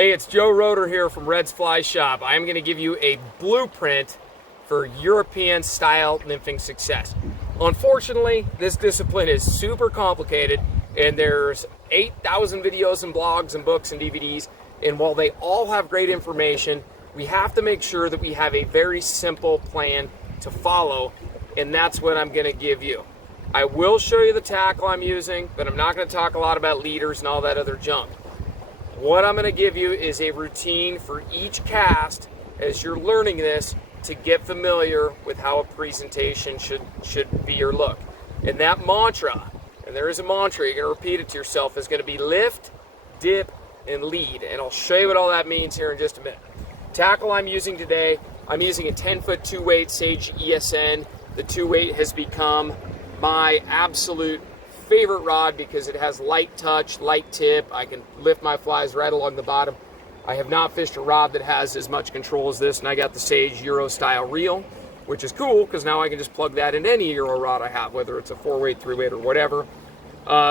Hey, it's Joe Roeder here from Red's Fly Shop. I'm going to give you a blueprint for European style nymphing success. Unfortunately, this discipline is super complicated and there's 8,000 videos and blogs and books and DVDs, and while they all have great information, we have to make sure that we have a very simple plan to follow, and that's what I'm going to give you. I will show you the tackle I'm using, but I'm not going to talk a lot about leaders and all that other junk. What I'm going to give you is a routine for each cast as you're learning this to get familiar with how a presentation should be or look. And that mantra, and there is a mantra, you're going to repeat it to yourself, is going to be lift, dip, and lead. And I'll show you what all that means here in just a minute. Tackle I'm using today, I'm using a 10-foot 2-weight Sage ESN. The 2-weight has become my absolute favorite rod because it has light touch, light tip. I can lift my flies right along the bottom. I have not fished a rod that has as much control as this, and I got the Sage Euro style reel, which is cool because now I can just plug that into any Euro rod I have, whether it's a 4-weight, 3-weight, or whatever.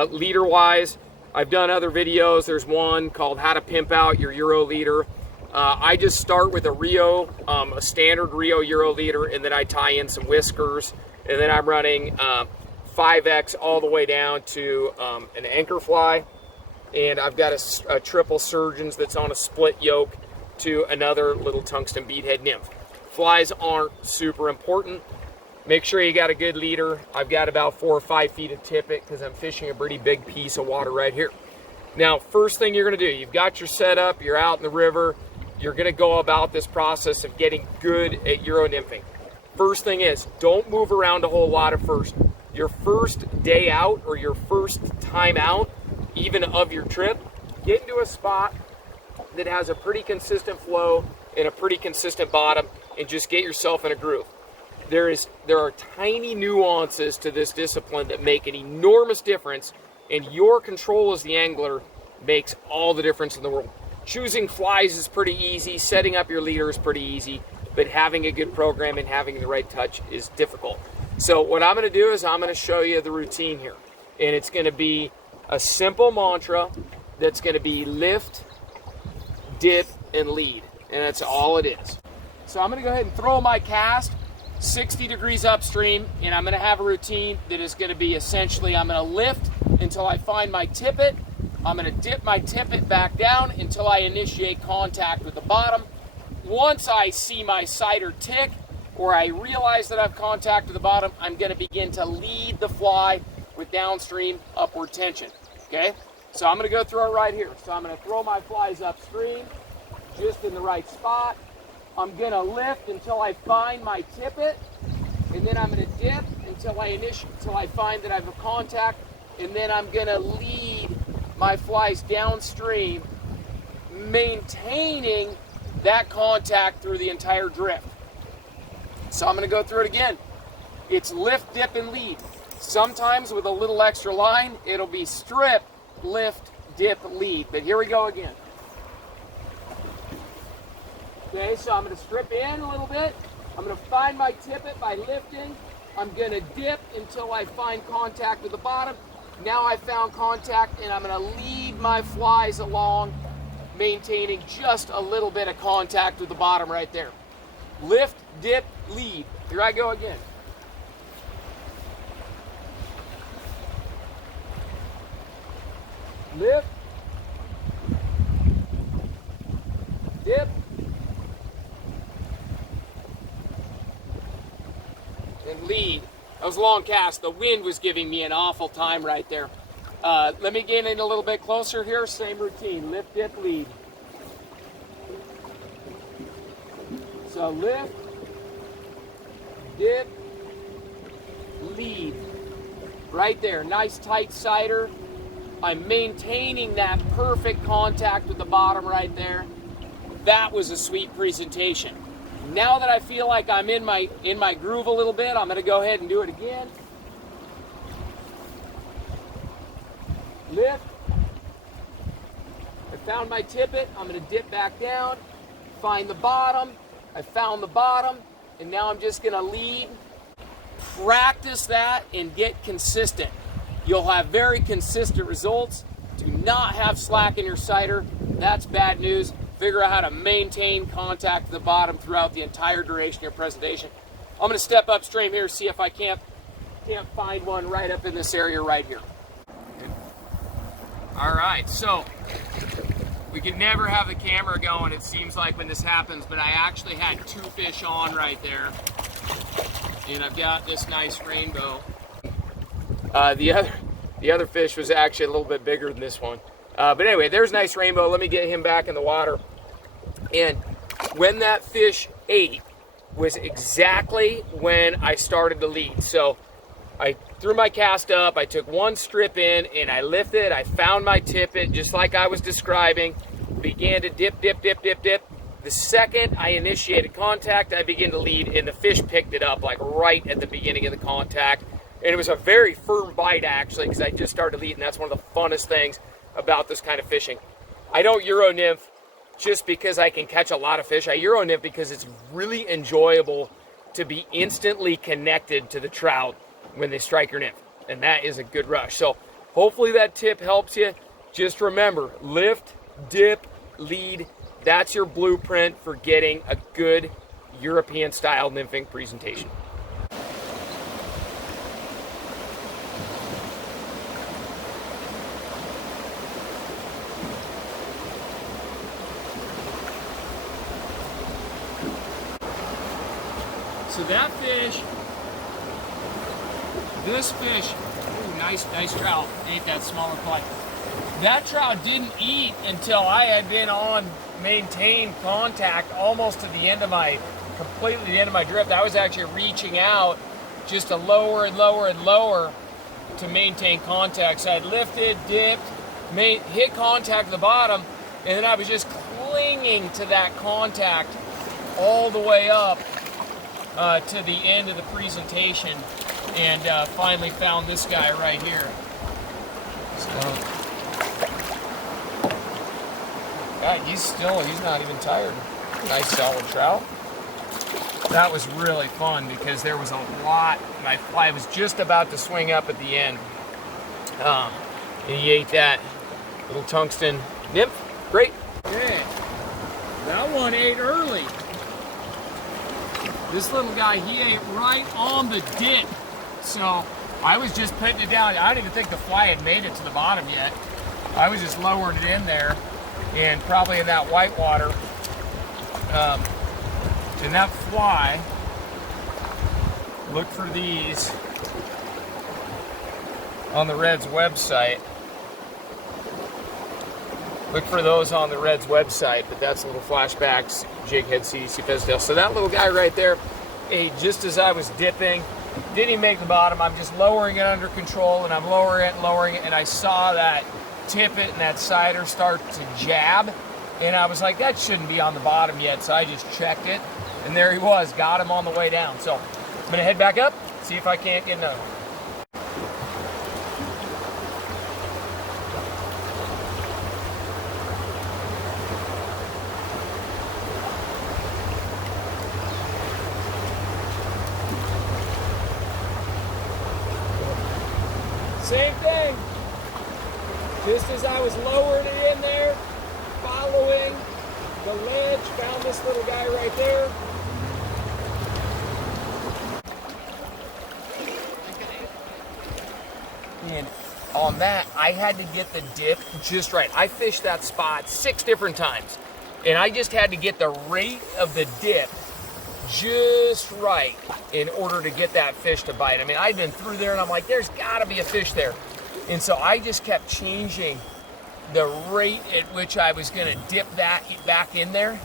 Leader wise, I've done other videos. There's one called How to Pimp Out Your Euro Leader. I just start with a Rio, a standard Rio Euro leader, and then I tie in some whiskers, and then I'm running 5X all the way down to an anchor fly, and I've got a triple surgeons that's on a split yoke to another little tungsten beadhead nymph. Flies aren't super important. Make sure you got a good leader. I've got about 4 or 5 feet of tippet because I'm fishing a pretty big piece of water right here. Now, first thing you're going to do, you've got your setup, you're out in the river, you're going to go about this process of getting good at Euro nymphing. First thing is, don't move around a whole lot at first. Your first day out or your first time out, even of your trip, get into a spot that has a pretty consistent flow and a pretty consistent bottom, and just get yourself in a groove. There are tiny nuances to this discipline that make an enormous difference, and your control as the angler makes all the difference in the world. Choosing flies is pretty easy, setting up your leader is pretty easy, but having a good program and having the right touch is difficult. So what I'm going to do is I'm going to show you the routine here, and it's going to be a simple mantra that's going to be lift, dip, and lead, and that's all it is. So I'm going to go ahead and throw my cast 60 degrees upstream, and I'm going to have a routine that is going to be essentially I'm going to lift until I find my tippet. I'm going to dip my tippet back down until I initiate contact with the bottom. Once I see my sighter tick, or I realize that I've contacted the bottom, I'm going to begin to lead the fly with downstream upward tension. Okay? So I'm going to go through it right here. So I'm going to throw my flies upstream, just in the right spot. I'm going to lift until I find my tippet, and then I'm going to dip until I find that I have a contact, and then I'm going to lead my flies downstream, maintaining that contact through the entire drift. So I'm going to go through it again. It's lift, dip, and lead. Sometimes with a little extra line, it'll be strip, lift, dip, lead. But here we go again. Okay, so I'm going to strip in a little bit. I'm going to find my tippet by lifting. I'm going to dip until I find contact with the bottom. Now I found contact, and I'm going to lead my flies along, maintaining just a little bit of contact with the bottom right there. Lift, dip, lead. Here I go again. Lift, dip, and lead. That was a long cast. The wind was giving me an awful time right there. Let me get in a little bit closer here. Same routine. Lift, dip, lead. So lift, dip, lead. Right there. Nice tight sighter. I'm maintaining that perfect contact with the bottom right there. That was a sweet presentation. Now that I feel like I'm in my groove a little bit, I'm going to go ahead and do it again. Lift. I found my tippet. I'm going to dip back down, find the bottom. I found the bottom, and now I'm just going to lead. Practice that and get consistent. You'll have very consistent results. Do not have slack in your sighter. that's bad news. Figure out how to maintain contact at the bottom throughout the entire duration of your presentation. I'm going to step upstream here, see if I can't find one right up in this area right here. All right, so we can never have the camera going, it seems like, when this happens, but I actually had 2 fish on right there. And I've got this nice rainbow. The other fish was actually a little bit bigger than this one. But anyway, there's nice rainbow. Let me get him back in the water. And when that fish ate was exactly when I started to lead. So I threw my cast up, I took 1 strip in, and I lifted, I found my tippet, just like I was describing, began to dip, dip, dip, dip, dip. The second I initiated contact, I began to lead, and the fish picked it up like right at the beginning of the contact. And it was a very firm bite, actually, because I just started leading. That's one of the funnest things about this kind of fishing. I don't Euro nymph just because I can catch a lot of fish. I Euro nymph because it's really enjoyable to be instantly connected to the trout when they strike your nymph, and that is a good rush. So hopefully that tip helps you. Just remember, lift, dip, lead. That's your blueprint for getting a good European style nymphing presentation. So that fish, this fish, ooh, nice trout, ate that smaller pike. That trout didn't eat until I had been on maintained contact almost to the end of my, completely the end of my drift. I was actually reaching out just to lower and lower and lower to maintain contact. So I'd lifted, dipped, hit contact at the bottom, and then I was just clinging to that contact all the way up to the end of the presentation, and finally found this guy right here. So, God, he's not even tired. Nice solid trout. That was really fun because there was a lot. My fly was just about to swing up at the end. And he ate that little tungsten nymph. Great. Yeah, that one ate early. This little guy, he ate right on the dip. So I was just putting it down. I don't even think the fly had made it to the bottom yet. I was just lowering it in there, and probably in that white water. And that fly, look for these on the Reds website. Look for those on the Reds website, but that's little flashbacks, jighead CDC Fesdale. So that little guy right there ate just as I was dipping. Didn't even make the bottom. I'm just lowering it under control, and I'm lowering it, and I saw that tippet and that cider start to jab, and I was like, that shouldn't be on the bottom yet, so I just checked it, and there he was, got him on the way down. So I'm gonna head back up, see if I can't get another one. Same thing. Just as I was lowering it in there, following the ledge, found this little guy right there. And on that, I had to get the dip just right. I fished that spot 6 different times, and I just had to get the rate of the dip just right in order to get that fish to bite. I mean, I'd been through there and I'm like, there's gotta be a fish there. And so I just kept changing the rate at which I was gonna dip that back in there.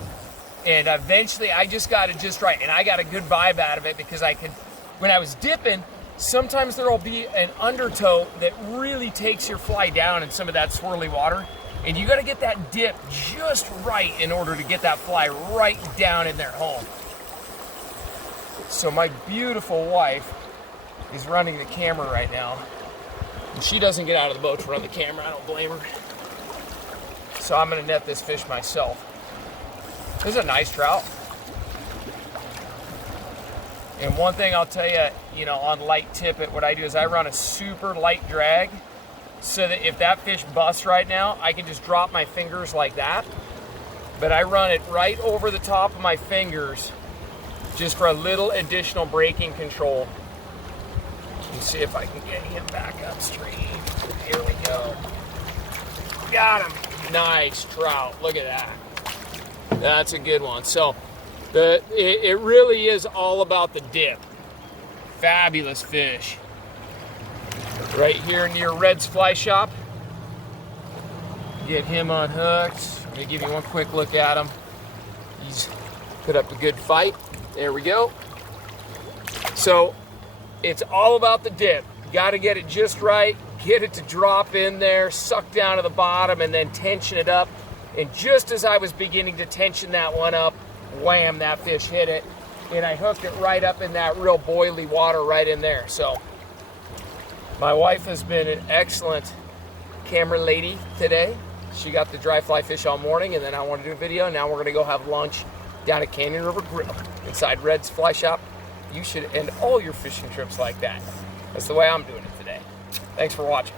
And eventually I just got it just right. And I got a good vibe out of it because I could, when I was dipping, sometimes there'll be an undertow that really takes your fly down in some of that swirly water. And you gotta get that dip just right in order to get that fly right down in their home. So my beautiful wife is running the camera right now. And she doesn't get out of the boat to run the camera. I don't blame her. So I'm going to net this fish myself. This is a nice trout. And one thing I'll tell you, on light tippet, what I do is I run a super light drag so that if that fish busts right now, I can just drop my fingers like that. But I run it right over the top of my fingers just for a little additional braking control. Let's see if I can get him back upstream. Here we go. Got him. Nice trout. Look at that. That's a good one. So it really is all about the dip. Fabulous fish. Right here near Red's Fly Shop. Get him unhooked. Let me give you one quick look at him. He's put up a good fight. There we go. So it's all about the dip. You got to get it just right. Get it to drop in there, suck down to the bottom, and then tension it up. And just as I was beginning to tension that one up, wham, that fish hit it. And I hooked it right up in that real boily water right in there. So my wife has been an excellent camera lady today. She got the dry fly fish all morning, and then I want to do a video. Now we're going to go have lunch down at Canyon River Grill inside Red's Fly Shop. You should end all your fishing trips like that. That's the way I'm doing it today. Thanks for watching.